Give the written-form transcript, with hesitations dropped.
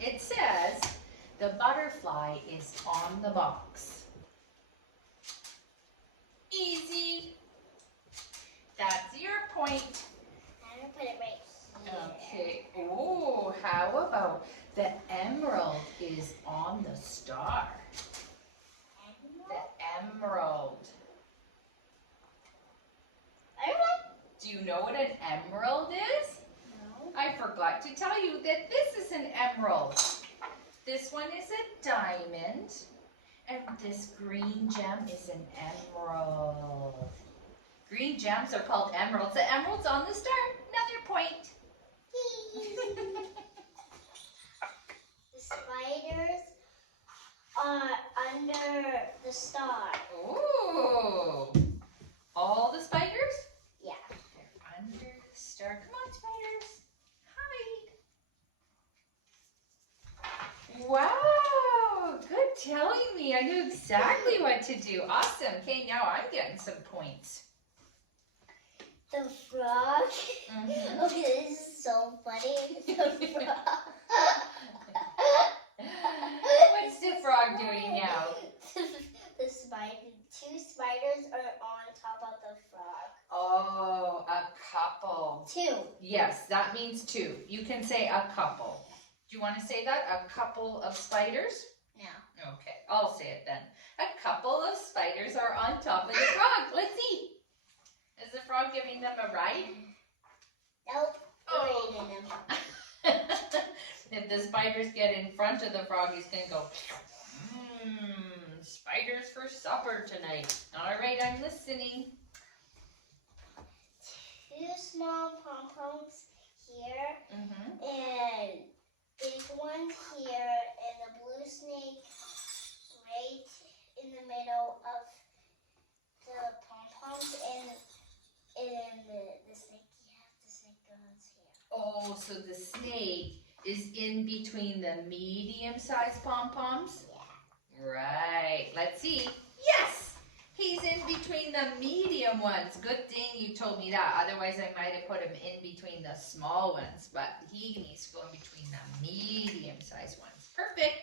It says the butterfly is on the box. Easy. That's your point. I'm going to put it right here. Okay. Oh, how about the emerald is on the star? The emerald. Do you know what an emerald is? No. I forgot to tell you that this is an emerald. This one is a diamond, and this green gem is an emerald. Green gems are called emeralds. The emerald's on the star. Another point. The spiders are under the star. Ooh. All the spiders? Yeah. They're under the star. Come on, spiders. Hide. Wow. Good telling me. I knew exactly what to do. Awesome. Okay, now I'm getting some points. The frog. Mhm. Okay, this is so funny. The frog. What's the frog doing now? The spider. Two spiders are on top of the frog. Oh, a couple. Two. Yes, that means two. You can say a couple. Do you want to say that? A couple of spiders? No. Okay, I'll say it then. A couple of spiders are on top of the frog. Let's see. Is the frog giving them a ride? Nope. Oh. We're eating them. If the spiders get in front of the frog, he's going to go, spiders for supper tonight. All right, I'm listening. Two small pom-poms here, Mm-hmm. and big one here, and the blue snake right in the middle of the pom-poms, and the snake, yeah, the snake goes here. Oh, so the snake is in between the medium-sized pom-poms? Yeah. Right. Let's see. Yes! He's in between the medium ones. Good thing you told me that. Otherwise, I might have put him in between the small ones. But he needs to go in between the medium-sized ones. Perfect.